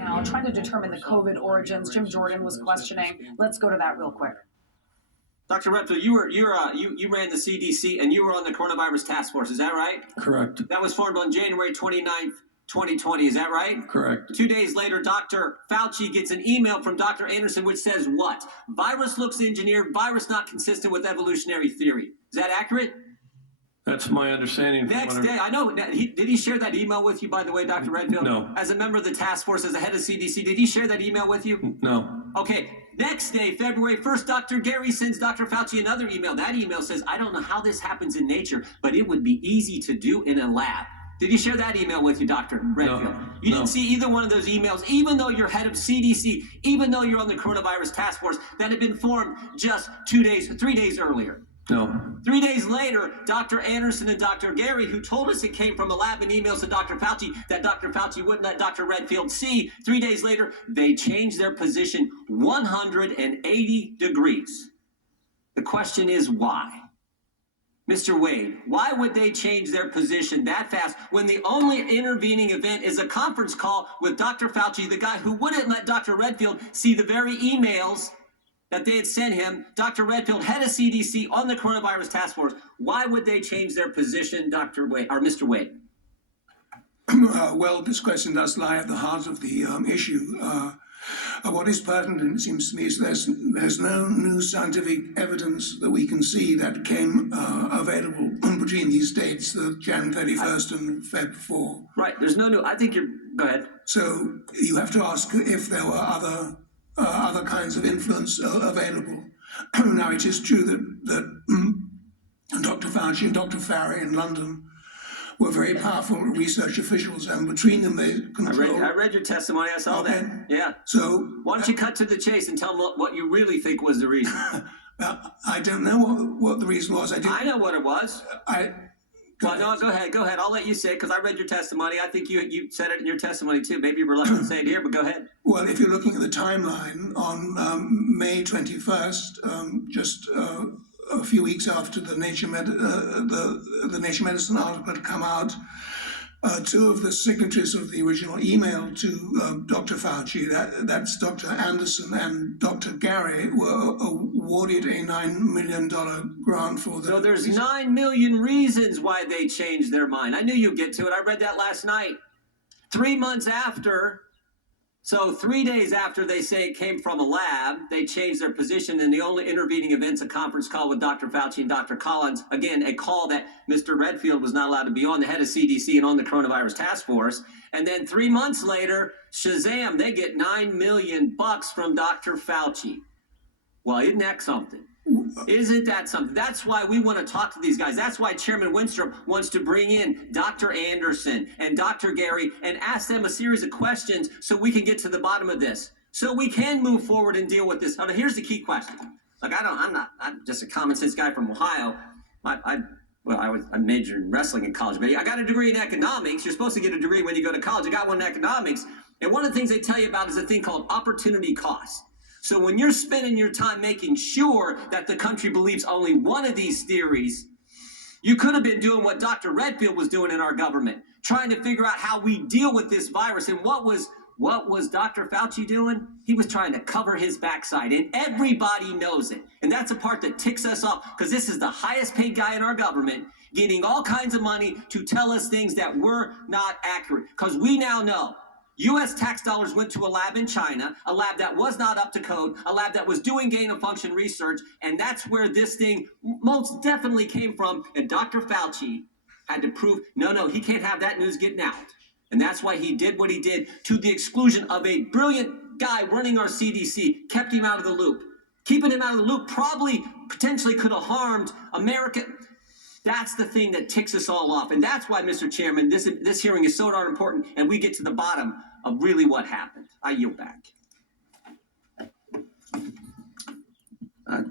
now trying to determine the COVID origins. Jim Jordan was questioning. Let's go to that real quick. Dr. Redfield, you ran the CDC and you were on the coronavirus task force. Is that right? Correct. That was formed on January 29th, 2020. Is that right? Correct. 2 days later, Dr. Fauci gets an email from Dr. Anderson which says what? Virus looks engineered, virus not consistent with evolutionary theory. Is that accurate? That's my understanding. Next day, I know. Did he share that email with you, by the way, Dr. Redfield? No. As a member of the task force, as a head of CDC, did he share that email with you? No. Okay. Next day, February 1st, Dr. Gary sends Dr. Fauci another email. That email says, I don't know how this happens in nature, but it would be easy to do in a lab. Did he share that email with you, Dr. Redfield? No. You didn't see either one of those emails, even though you're head of CDC, even though you're on the coronavirus task force that had been formed just 3 days earlier. No. 3 days later, Dr. Anderson and Dr. Gary, who told us it came from a lab and emails to Dr. Fauci that Dr. Fauci wouldn't let Dr. Redfield see, 3 days later, they changed their position 180 degrees. The question is why? Mr. Wade, why would they change their position that fast when the only intervening event is a conference call with Dr. Fauci, the guy who wouldn't let Dr. Redfield see the very emails that they had sent him, Dr. Redfield, head of CDC on the coronavirus task force? Why would they change their position, Dr. Wade, or Mr. Wade? Well, this question does lie at the heart of the issue. What is pertinent, it seems to me, is there's no new scientific evidence that we can see that came available between these dates, the Jan 31st and Feb 4. Right, there's no new, I think you're, go ahead. So you have to ask if there were other kinds of influence available. Now, it is true that Dr. Fauci and Dr. Farry in London were very powerful research officials, and between them they control. I read your testimony. I saw that. Yeah. So why don't you cut to the chase and tell them what you really think was the reason? I don't know what the reason was. I know what it was. Go ahead. I'll let you say it because I read your testimony. I think you said it in your testimony too. Maybe you're reluctant to say it here, but go ahead. Well, if you're looking at the timeline, on May 21st, just a few weeks after the Nature Medicine article had come out, two of the signatories of the original email to Dr. Fauci, that's Dr. Anderson and Dr. Gary, were awarded a $9 million grant for the... So there's 9 million reasons why they changed their mind. I knew you'd get to it. I read that last night. 3 months after... So 3 days after they say it came from a lab, they changed their position, and the only intervening event's a conference call with Dr. Fauci and Dr. Collins. Again, a call that Mr. Redfield was not allowed to be on, the head of CDC and on the coronavirus task force. And then 3 months later, shazam, they get $9 million from Dr. Fauci. Well, isn't that something? Isn't that something? That's why we want to talk to these guys. That's why Chairman Winstrup wants to bring in Dr. Anderson and Dr. Gary and ask them a series of questions so we can get to the bottom of this, so we can move forward and deal with this. Now, here's the key question. Like, I'm just a common sense guy from Ohio. I majored in wrestling in college, but I got a degree in economics. You're supposed to get a degree when you go to college. I got one in economics. And one of the things they tell you about is a thing called opportunity cost. So when you're spending your time making sure that the country believes only one of these theories, you could have been doing what Dr. Redfield was doing in our government, trying to figure out how we deal with this virus. And what was Dr. Fauci doing? He was trying to cover his backside, and everybody knows it. And that's a part that ticks us off, because this is the highest paid guy in our government getting all kinds of money to tell us things that were not accurate. Because we now know U.S. tax dollars went to a lab in China, a lab that was not up to code, a lab that was doing gain-of-function research, and that's where this thing most definitely came from. And Dr. Fauci had to prove, no, he can't have that news getting out. And that's why he did what he did, to the exclusion of a brilliant guy running our CDC, kept him out of the loop. Keeping him out of the loop probably potentially could have harmed America. That's the thing that ticks us all off. And that's why, Mr. Chairman, this hearing is so darn important, and we get to the bottom of really what happened. I yield back.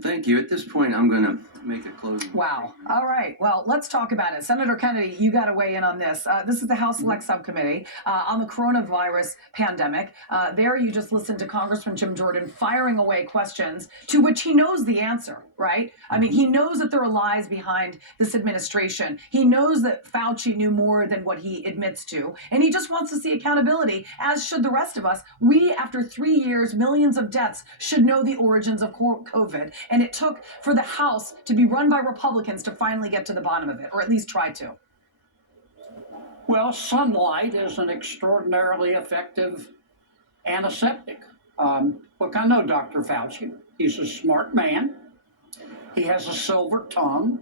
Thank you. At this point, I'm going to make a closing. Wow. All right. Well, let's talk about it. Senator Kennedy, you got to weigh in on this. This is the House Select Subcommittee on the coronavirus pandemic. There you just listened to Congressman Jim Jordan firing away questions to which he knows the answer, right? I mean, he knows that there are lies behind this administration. He knows that Fauci knew more than what he admits to, and he just wants to see accountability, as should the rest of us. We, after 3 years, millions of deaths, should know the origins of COVID, and it took for the House to be run by Republicans to finally get to the bottom of it, or at least try to. Well, sunlight is an extraordinarily effective antiseptic. Look, I know Dr. Fauci. He's a smart man. He has a silver tongue.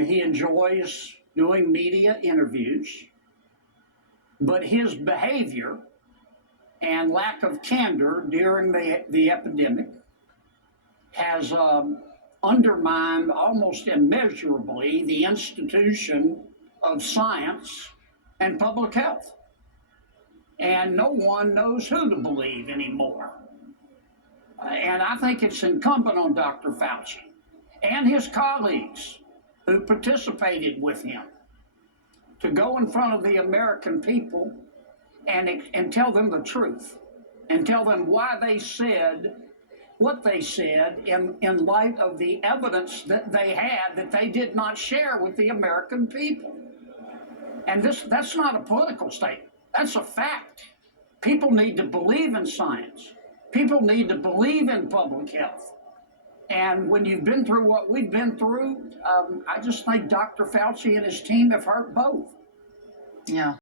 He enjoys doing media interviews. But his behavior and lack of candor during the epidemic has undermined almost immeasurably the institution of science and public health. And no one knows who to believe anymore. And I think it's incumbent on Dr. Fauci and his colleagues who participated with him to go in front of the American people and tell them the truth and tell them why they said what they said in light of the evidence that they had that they did not share with the American people. And that's not a political statement. That's a fact. People need to believe in science. People need to believe in public health. And when you've been through what we've been through, I just think Dr. Fauci and his team have hurt both. Yeah.